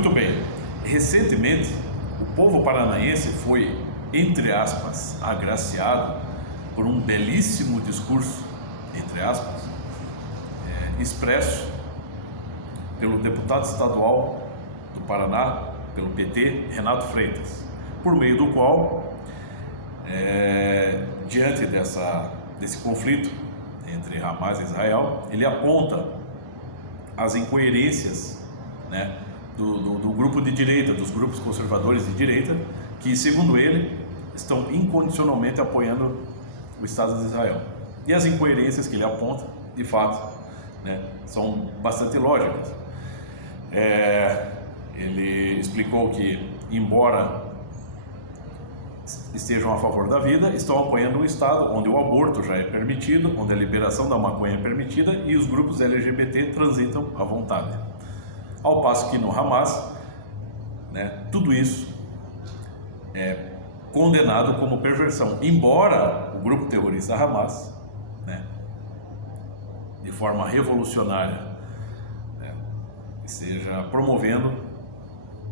Muito bem. Recentemente, o povo paranaense foi, entre aspas, agraciado por um belíssimo discurso, entre aspas, expresso pelo deputado estadual do Paraná, pelo PT, Renato Freitas, por meio do qual, diante desse conflito entre Hamas e Israel, ele aponta as incoerências, né, do grupo de direita, dos grupos conservadores de direita, que, segundo ele, estão incondicionalmente apoiando o Estado de Israel. E as incoerências que ele aponta, de fato, né, são bastante lógicas. Ele explicou que, embora estejam a favor da vida, estão apoiando um Estado onde o aborto já é permitido, onde a liberação da maconha é permitida e os grupos LGBT transitam à vontade. Ao passo que no Hamas, né, tudo isso é condenado como perversão, embora o grupo terrorista Hamas, né, de forma revolucionária, né, esteja promovendo,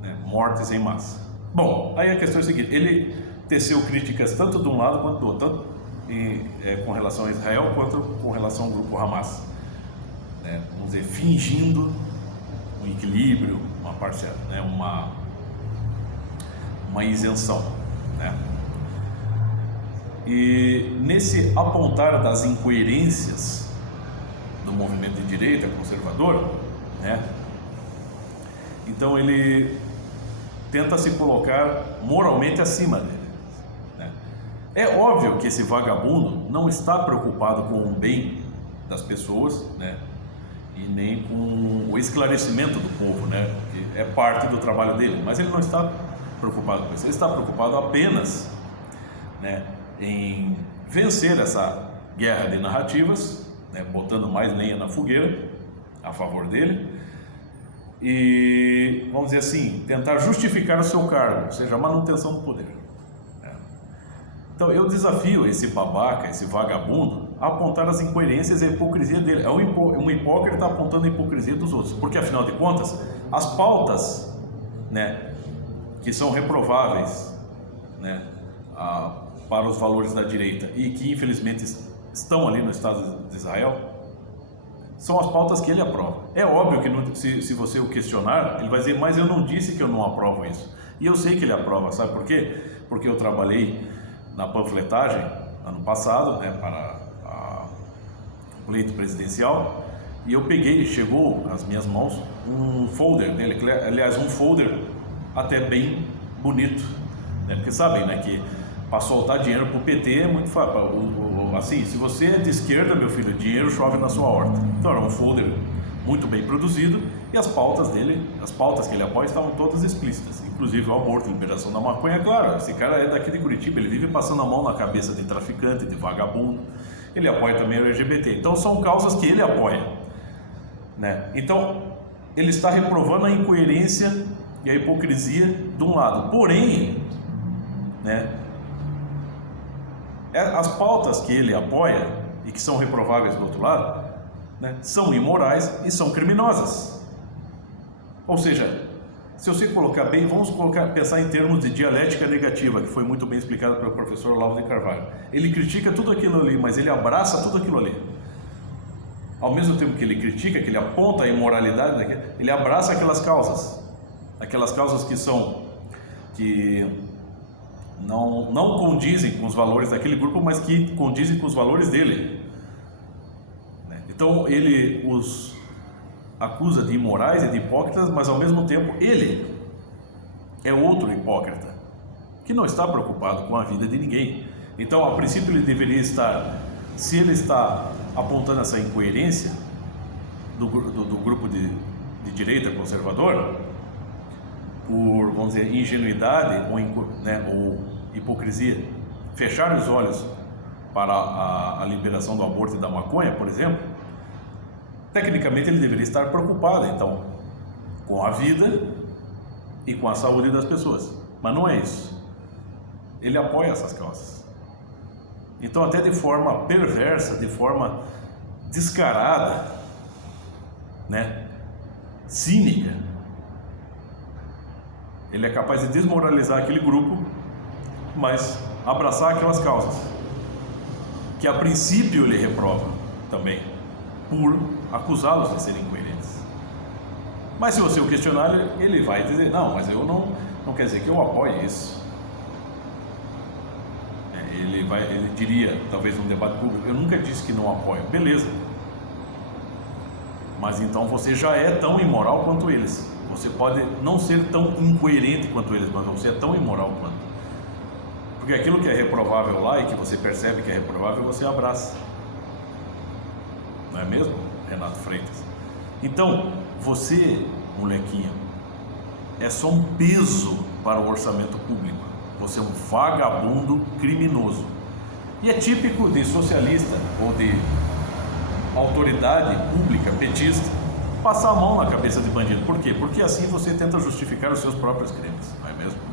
né, mortes em massa. Bom, aí a questão é a seguinte: ele teceu críticas tanto de um lado quanto do outro, tanto com relação a Israel quanto com relação ao grupo Hamas, né, vamos dizer, fingindo um equilíbrio, uma parcela, né, uma isenção, né? E nesse apontar das incoerências do movimento de direita conservador, né, então ele tenta se colocar moralmente acima dele, né? É óbvio que esse vagabundo não está preocupado com o bem das pessoas, né, e nem com o esclarecimento do povo, né, que é parte do trabalho dele, mas ele não está preocupado com isso. Ele está preocupado apenas, né, em vencer essa guerra de narrativas, né, botando mais lenha na fogueira a favor dele e, vamos dizer assim, tentar justificar o seu cargo, ou seja, a manutenção do poder, né? Então eu desafio esse babaca, esse vagabundo, a apontar as incoerências e a hipocrisia dele. É um hipócrita apontando a hipocrisia dos outros, porque afinal de contas, as pautas, né, que são reprováveis, né, para os valores da direita e que infelizmente estão ali no Estado de Israel, são as pautas que ele aprova. É óbvio que se você o questionar, ele vai dizer: mas eu não disse que eu não aprovo isso. E eu sei que ele aprova, sabe por quê? Porque eu trabalhei na panfletagem ano passado, né, para o pleito presidencial, e eu peguei, chegou às minhas mãos um folder dele, aliás, um folder até bem bonito, né? Porque sabem, né, que para soltar dinheiro para o PT é muito fácil. Assim, se você é de esquerda, meu filho, dinheiro chove na sua horta. Então era um folder muito bem produzido e as pautas dele, as pautas que ele apoia, estavam todas explícitas, inclusive o aborto, liberação da maconha. Claro, esse cara é daqui de Curitiba, ele vive passando a mão na cabeça de traficante, de vagabundo. Ele apoia também o LGBT. Então são causas que ele apoia, né? Então ele está reprovando a incoerência e a hipocrisia de um lado, porém, né, as pautas que ele apoia e que são reprováveis do outro lado, né, são imorais e são criminosas. Ou seja, se você colocar bem, vamos pensar em termos de dialética negativa, que foi muito bem explicado pelo professor Olavo de Carvalho. Ele critica tudo aquilo ali, mas ele abraça tudo aquilo ali. Ao mesmo tempo que ele critica, que ele aponta a imoralidade, ele abraça aquelas causas que não condizem com os valores daquele grupo, mas que condizem com os valores dele. Então ele os acusa de imorais e de hipócritas, mas ao mesmo tempo ele é outro hipócrita, que não está preocupado com a vida de ninguém. Então, a princípio, ele deveria estar, se ele está apontando essa incoerência do grupo de direita conservador, por, vamos dizer, ingenuidade ou hipocrisia, fechar os olhos para a liberação do aborto e da maconha, por exemplo, tecnicamente ele deveria estar preocupado, então, com a vida e com a saúde das pessoas. Mas não é isso. Ele apoia essas causas. Então, até de forma perversa, de forma descarada, né, cínica, Ele é capaz de desmoralizar aquele grupo, mas abraçar aquelas causas que a princípio ele reprova também, por acusá-los de serem incoerentes. Mas se você o questionar, ele vai dizer, não, mas eu não quer dizer que eu apoie isso. Ele diria, talvez num debate público, eu nunca disse que não apoio. Beleza. Mas então você já é tão imoral quanto eles. Você pode não ser tão incoerente quanto eles, mas você é tão imoral quanto. Porque aquilo que é reprovável lá e que você percebe que é reprovável, você abraça. Não é mesmo, Renato Freitas? Então, você, molequinho, é só um peso para o orçamento público. Você é um vagabundo criminoso. E é típico de socialista ou de autoridade pública petista passar a mão na cabeça de bandido. Por quê? Porque assim você tenta justificar os seus próprios crimes, não é mesmo?